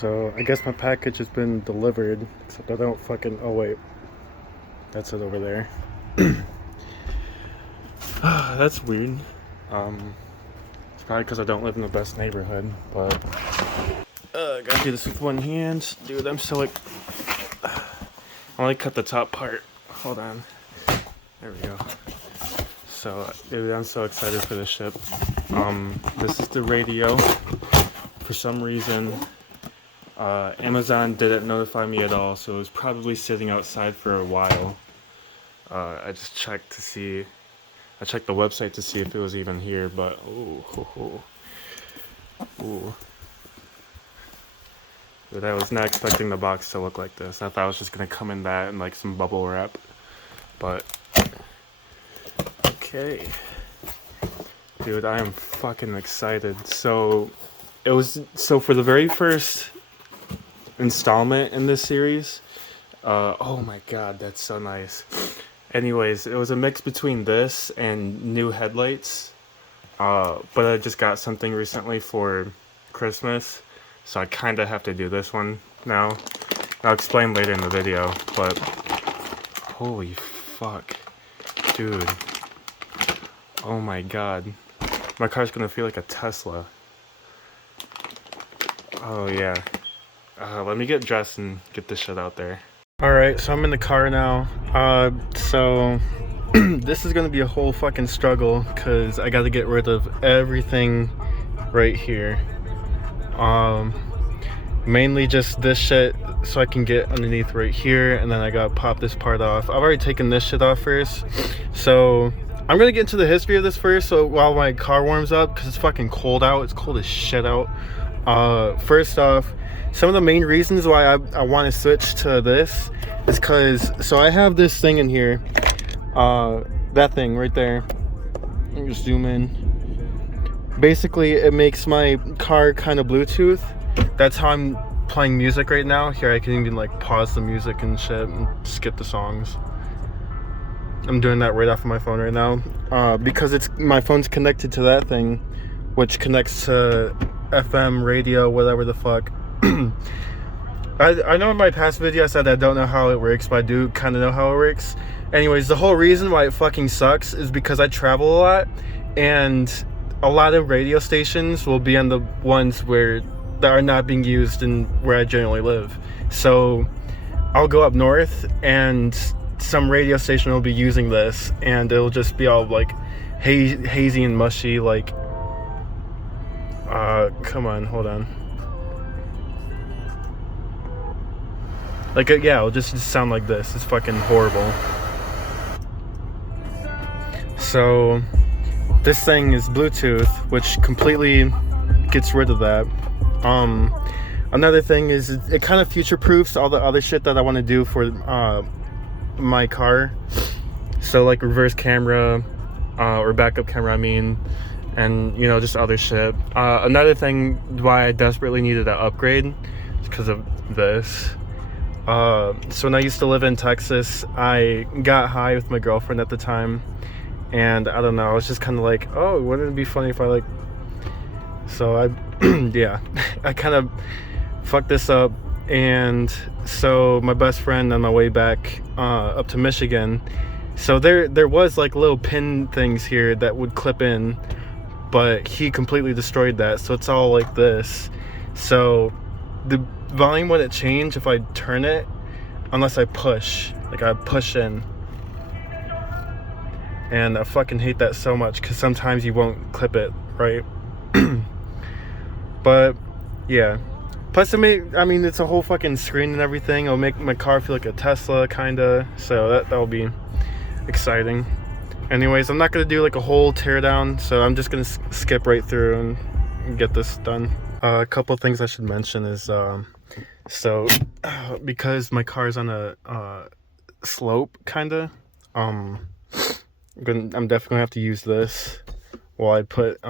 So I guess my package has been delivered, except I don't fucking, oh wait, that's it over there. That's weird. It's probably because I don't live in the best neighborhood, but gotta do this with one hand. Dude, I'm so like, I only cut the top part. Hold on. There we go. So, dude, I'm so excited for this ship. This is the radio. For some reason, Amazon didn't notify me at all, so it was probably sitting outside for a while. I just checked to see, I checked the website to see if it was even here, but, ooh. Dude, I was not expecting the box to look like this. I thought it was just gonna come in that and like some bubble wrap, but, okay. Dude, I am fucking excited. So for the very first installment in this series, oh my god, that's so nice. Anyways, it was a mix between this and new headlights, but I just got something recently for Christmas, so I kind of have to do this one now. I'll explain later in the video, but holy fuck, dude, oh my god, my car's gonna feel like a Tesla. Oh yeah. Let me get dressed and get this shit out there. Alright, so I'm in the car now. So this is gonna be a whole fucking struggle because I gotta get rid of everything right here. Mainly just this shit so I can get underneath right here, and then I gotta pop this part off. I've already taken this shit off first. So I'm gonna get into the history of this first, so while my car warms up, because it's fucking cold out. It's cold as shit out. First off, some of the main reasons why I want to switch to this is because, so I have this thing in here, that thing right there. Let me just zoom in. Basically, it makes my car kind of Bluetooth. That's how I'm playing music right now. Here, I can even like pause the music and shit and skip the songs. I'm doing that right off of my phone right now, because my phone's connected to that thing, which connects to FM radio, whatever the fuck. I know in my past video I said I don't know how it works, but I do kind of know how it works. Anyways, the whole reason why it fucking sucks is because I travel a lot, and a lot of radio stations will be on the ones that are not being used in where I generally live. So I'll go up north and some radio station will be using this, and it'll just be all like hazy and mushy, like come on, hold on. Like, yeah, it'll just sound like this. It's fucking horrible. So this thing is Bluetooth, which completely gets rid of that. Another thing is it kind of future-proofs all the other shit that I want to do for my car. So like reverse camera, or backup camera, I mean, and you know, just other shit. Another thing why I desperately needed an upgrade is because of this. So when I used to live in Texas, I got high with my girlfriend at the time, and I don't know, I was just kind of like, oh, wouldn't it be funny if I like, so I yeah, I kind of fucked this up. And so my best friend, on my way back up to Michigan, so there was like little pin things here that would clip in, but he completely destroyed that, so it's all like this. So the volume wouldn't change if I turn it unless I push, like I push in. And I fucking hate that so much because sometimes you won't clip it right. But yeah, plus I mean it's a whole fucking screen and everything. It'll make my car feel like a Tesla kinda, so that'll be exciting. Anyways, I'm not gonna do like a whole teardown, so I'm just gonna skip right through and get this done. A couple of things I should mention is so because my car's on a slope kinda, I'm definitely gonna have to use this while I put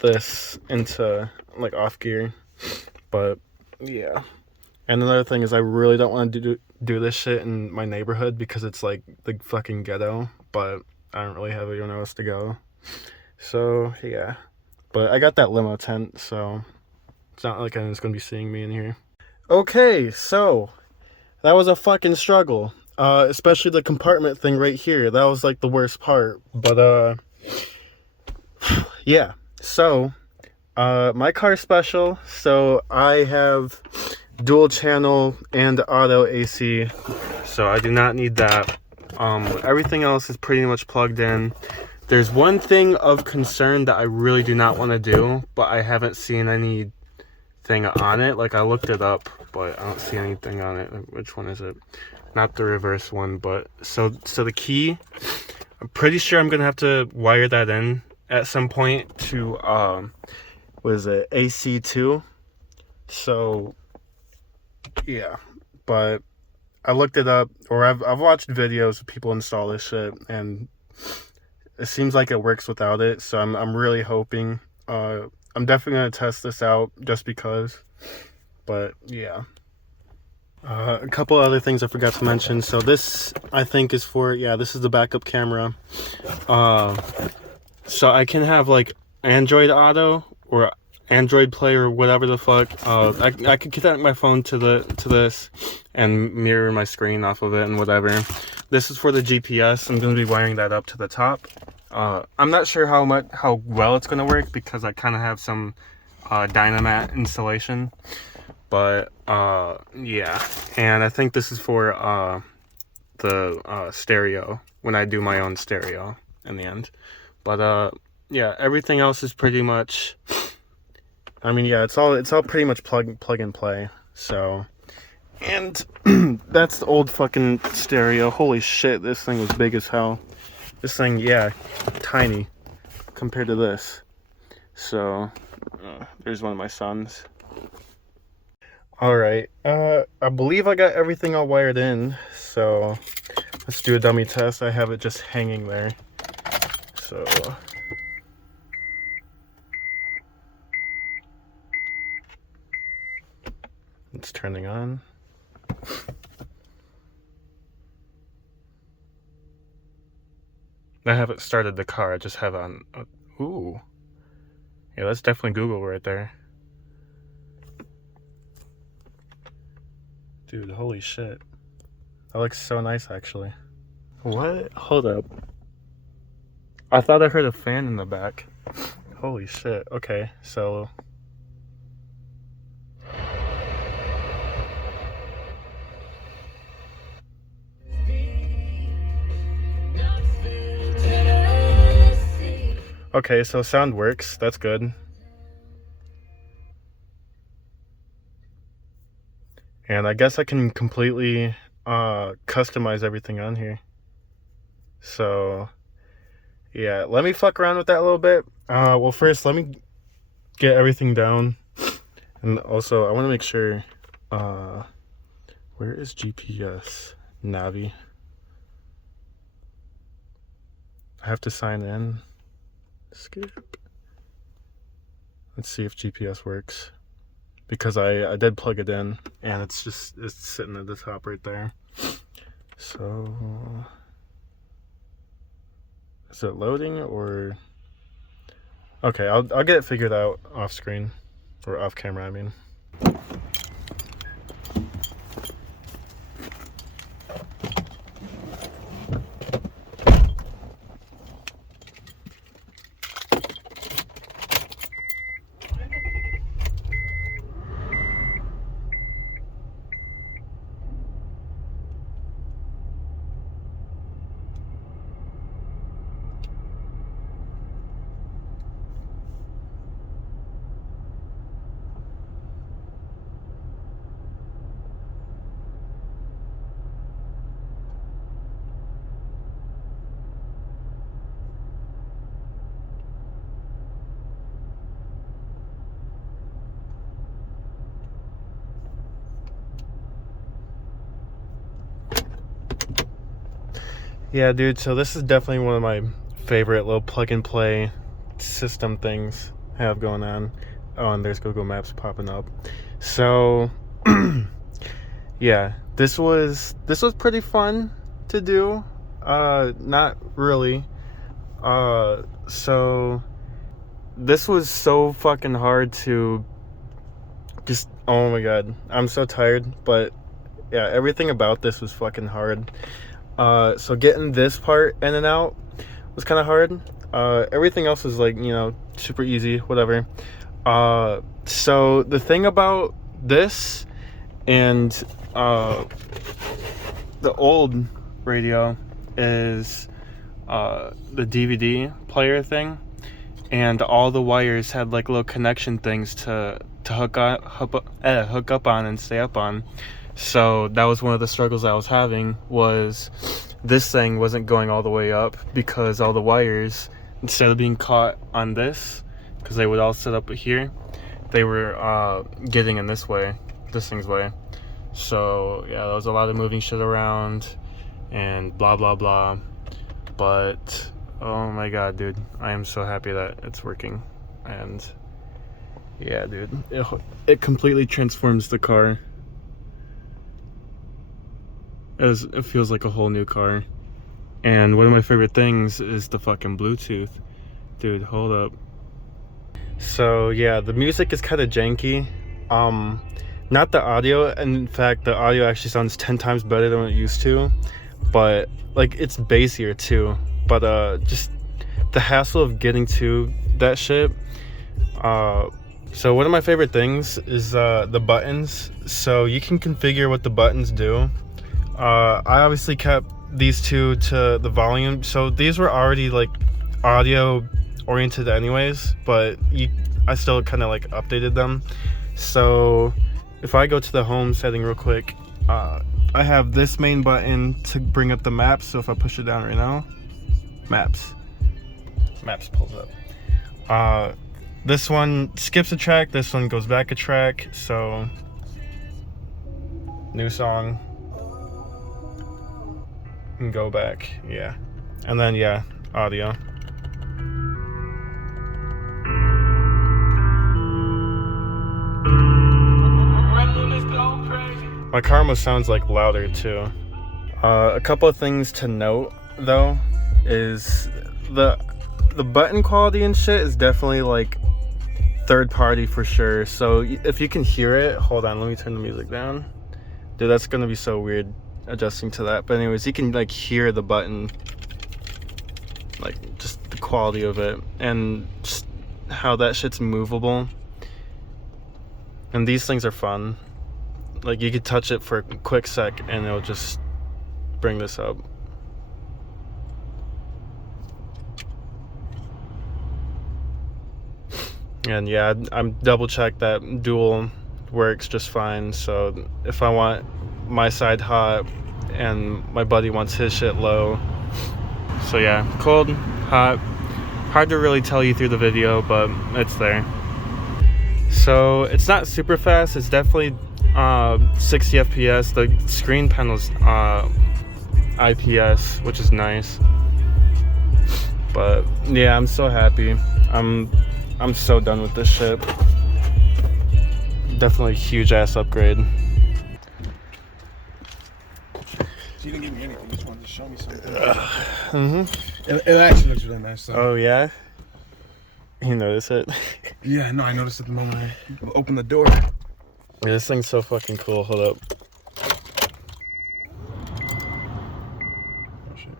this into like off gear. But yeah, and another thing is I really don't want to do this shit in my neighborhood because it's like the fucking ghetto, but I don't really have anywhere else to go. So yeah, but I got that limo tent, so it's not like anyone's gonna be seeing me in here. Okay, so that was a fucking struggle. Especially the compartment thing right here. That was like the worst part. But yeah. So my car's special. So I have dual channel and auto AC. So I do not need that. Everything else is pretty much plugged in. There's one thing of concern that I really do not want to do, but I haven't seen anything on it. Like, I looked it up, but I don't see anything on it. Which one is it? Not the reverse one, but so the key, I'm pretty sure I'm gonna have to wire that in at some point to what is it, AC2. So yeah, but I looked it up, or I've watched videos of people install this shit, and it seems like it works without it. So I'm really hoping. I'm definitely gonna test this out just because. But yeah. A couple other things I forgot to mention. So this, I think, is for, yeah, this is the backup camera. So I can have like Android Auto or Android Play or whatever the fuck. I could connect my phone to this and mirror my screen off of it and whatever. This is for the GPS. I'm gonna be wiring that up to the top. I'm not sure how well it's gonna work because I kind of have some Dynamat installation. But yeah, and I think this is for the stereo when I do my own stereo in the end. But yeah, everything else is pretty much, I mean, yeah, it's all pretty much plug and play. So, and that's the old fucking stereo. Holy shit, this thing was big as hell. This thing, yeah, tiny compared to this. So there's one of my sons. All right, I believe I got everything all wired in, so let's do a dummy test. I have it just hanging there, so it's turning on. I haven't started the car, I just have it on, ooh, yeah, that's definitely Google right there. Dude, holy shit. That looks so nice, actually. What? Hold up. I thought I heard a fan in the back. Holy shit. Okay, so... Okay, so sound works. That's good. And I guess I can completely customize everything on here. So, yeah, let me fuck around with that a little bit. Well, first, let me get everything down. And also, I want to make sure, where is GPS? Navi. I have to sign in. Skip. Let's see if GPS works. Because I did plug it in, and it's sitting at the top right there. So, is it loading or? Okay, I'll get it figured out off screen, or off camera, I mean. Yeah, dude, so this is definitely one of my favorite little plug and play system things I have going on. Oh, and there's Google Maps popping up. So, yeah, this was pretty fun to do. Not really. So this was so fucking hard to just, oh my god, I'm so tired. But yeah, everything about this was fucking hard. So getting this part in and out was kind of hard. Everything else was like, you know, super easy, whatever. So the thing about this and the old radio is the DVD player thing, and all the wires had like little connection things to hook up on and stay up on. So that was one of the struggles I was having, was this thing wasn't going all the way up because all the wires, instead of being caught on this, because they would all sit up here, they were getting in this thing's way. So yeah, there was a lot of moving shit around and blah blah blah. But oh my god, dude, I am so happy that it's working. And yeah, dude, it completely transforms the car. It feels like a whole new car. And one of my favorite things is the fucking Bluetooth. Dude, hold up. So yeah, the music is kind of janky. Not the audio. In fact, the audio actually sounds 10 times better than it used to. But like, it's bassier too. But just the hassle of getting to that shit. So one of my favorite things is the buttons. So you can configure what the buttons do. I obviously kept these two to the volume, so these were already like audio oriented anyways, but I still kind of like updated them. So if I go to the home setting real quick, I have this main button to bring up the maps. So if I push it down right now, maps pulls up. This one skips a track, this one goes back a track. So new song, and go back, yeah. And then yeah, audio. My car almost sounds like louder too. A couple of things to note though is the button quality and shit is definitely like third party for sure. So if you can hear it, hold on, let me turn the music down. Dude, that's gonna be so weird adjusting to that. But anyways, you can like hear the button, like just the quality of it and just how that shit's movable. And these things are fun. Like you could touch it for a quick sec and it'll just bring this up. And yeah, I'm double checked that dual works just fine. So if I want my side hot and my buddy wants his shit low. So yeah, cold, hot, hard to really tell you through the video, but it's there. So it's not super fast, it's definitely 60 FPS. The screen panel's IPS, which is nice. But yeah, I'm so happy. I'm so done with this shit. Definitely a huge ass upgrade. So you didn't give me anything, you just wanted to show me something. Mm-hmm. It actually looks really nice. So. Oh yeah? You notice it? Yeah, no, I noticed it the moment I opened the door. Yeah, this thing's so fucking cool. Hold up. Oh shit.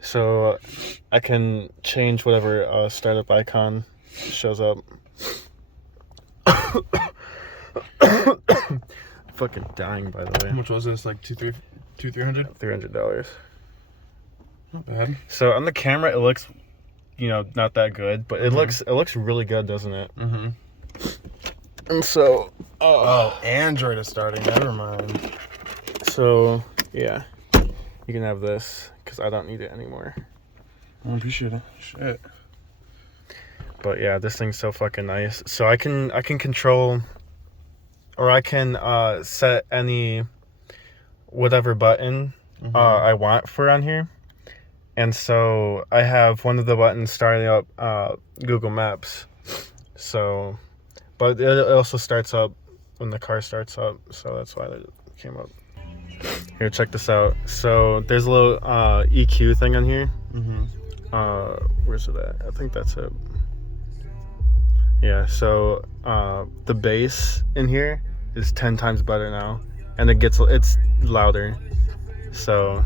So I can change whatever startup icon shows up. Fucking dying, by the way. How much was this? Like $300? $300. Not bad. So on the camera, it looks, you know, not that good, but it looks really good, doesn't it? Mm-hmm. And so, oh, Android is starting. Never mind. So yeah, you can have this because I don't need it anymore. I appreciate it. Shit. But yeah, this thing's so fucking nice. So I can control, or I can set any whatever button I want for on here. And so I have one of the buttons starting up Google Maps. So, but it also starts up when the car starts up. So that's why it came up. Here, check this out. So there's a little EQ thing on here. Where's it at? I think that's it. Yeah, so the bass in here is 10 times better now, and it's louder. So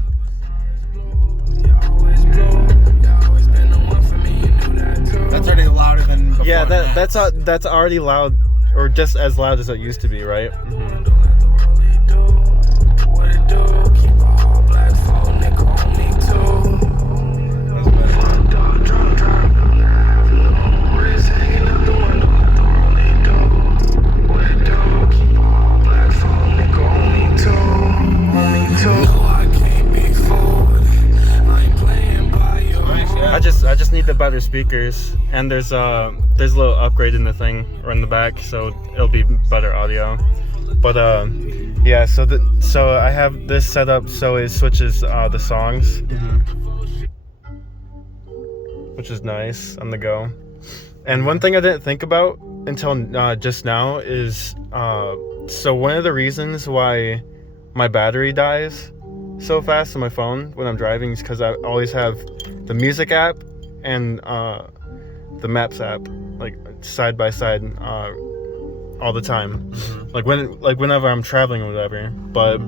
That's already louder than before. yeah, that's already loud, or just as loud as it used to be, right? I just need the better speakers, and there's a little upgrade in the thing or in the back, so it'll be better audio. But yeah, so I have this set up so it switches the songs, which is nice on the go. And one thing I didn't think about until just now is so one of the reasons why my battery dies so fast on my phone when I'm driving is because I always have the music app and the maps app like side by side all the time, like whenever I'm traveling or whatever. But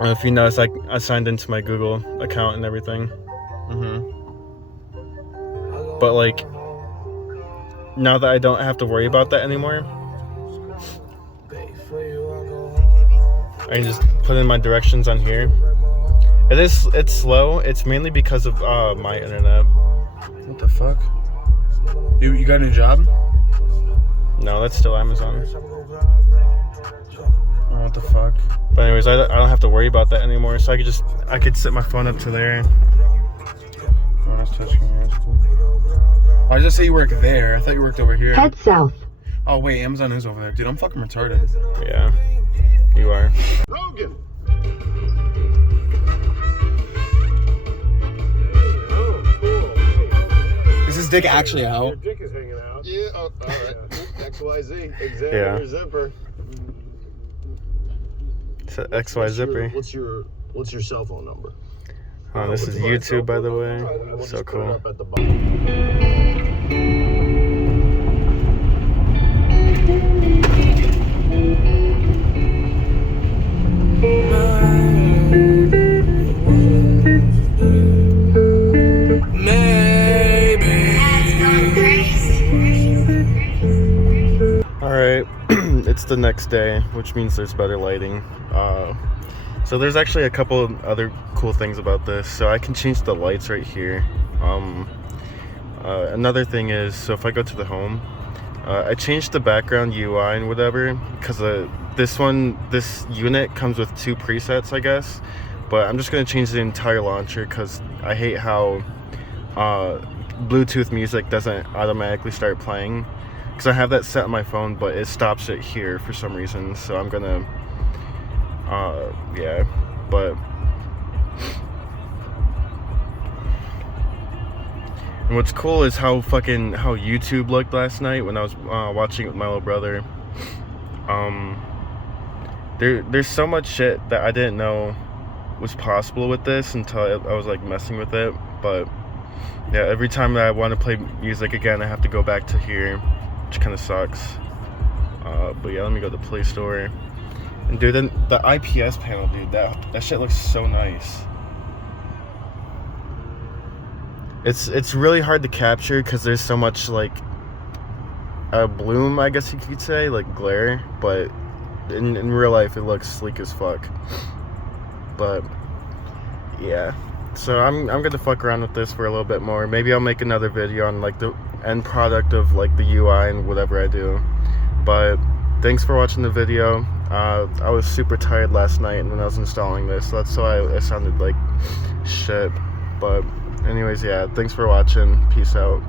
if you notice, I signed into my Google account and everything. But like now that I don't have to worry about that anymore, I can just put in my directions on here. It's slow. It's mainly because of my internet. What the fuck? You got a new job? No, that's still Amazon. Oh, what the fuck? But anyways, I don't have to worry about that anymore. So I could set my phone up to there. Oh, that's touching. Why did I say you work there? I thought you worked over here. Head south. Oh wait, Amazon is over there, dude. I'm fucking retarded. Yeah, you are. Rogan. Is his dick actually Your out? dick is hanging out. Yeah, all right. XYZ. Examine Yeah. your zipper. It's an XY zipper. What's your cell phone number? Oh, this is YouTube, by the way. We'll So just put it cool. up at the bottom. Alright, it's the next day, which means there's better lighting. So there's actually a couple of other cool things about this. So I can change the lights right here. Another thing is, so if I go to the home, I changed the background UI and whatever, because this unit comes with 2 presets, I guess. But I'm just going to change the entire launcher because I hate how Bluetooth music doesn't automatically start playing. Because I have that set on my phone, but it stops it here for some reason. So I'm going to, yeah, but... And what's cool is how YouTube looked last night when I was watching it with my little brother. There's so much shit that I didn't know was possible with this until I was like messing with it. But yeah, every time that I want to play music again, I have to go back to here, which kind of sucks. But yeah, let me go to the Play Store. And dude, then the IPS panel, dude, that shit looks so nice. It's really hard to capture because there's so much like bloom, I guess you could say, like glare, but in real life it looks sleek as fuck. But yeah, so I'm gonna fuck around with this for a little bit more. Maybe I'll make another video on like the end product of like the UI and whatever I do. But thanks for watching the video. I was super tired last night when I was installing this, so that's why I sounded like shit. But anyways, yeah, thanks for watching. Peace out.